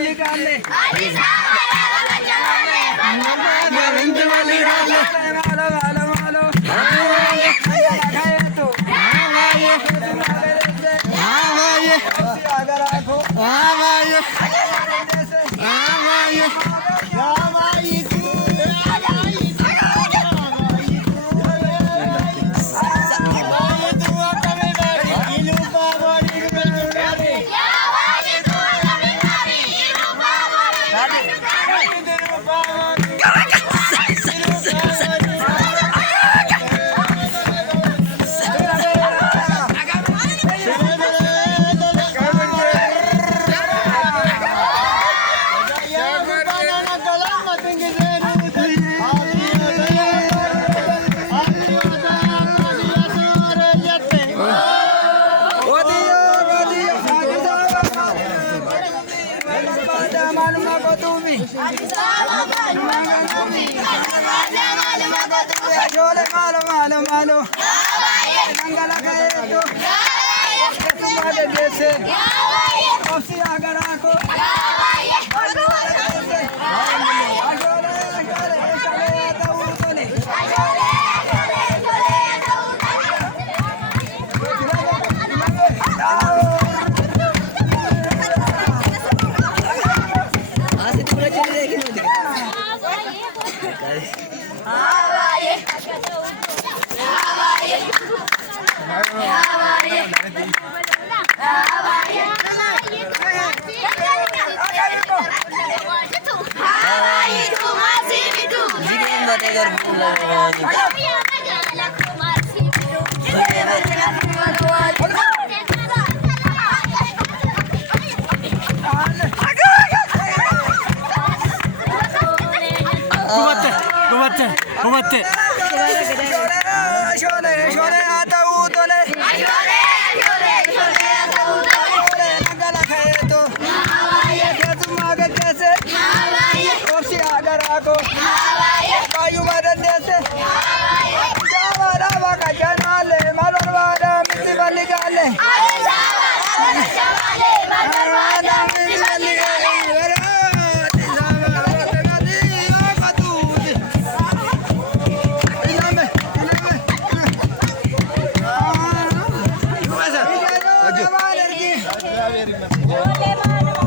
మల్లికాలే malo malo nangala kayo sumade dese osi agar ako Gubatte. Shole ata utole. Shole ata utole. Nangala khaye to. Kya tum aage kaise? Opsi agar ako. Vayu madan dese. Jawara vaga janale marwada miti baligale. Jawale marwada miti baligale. Very much.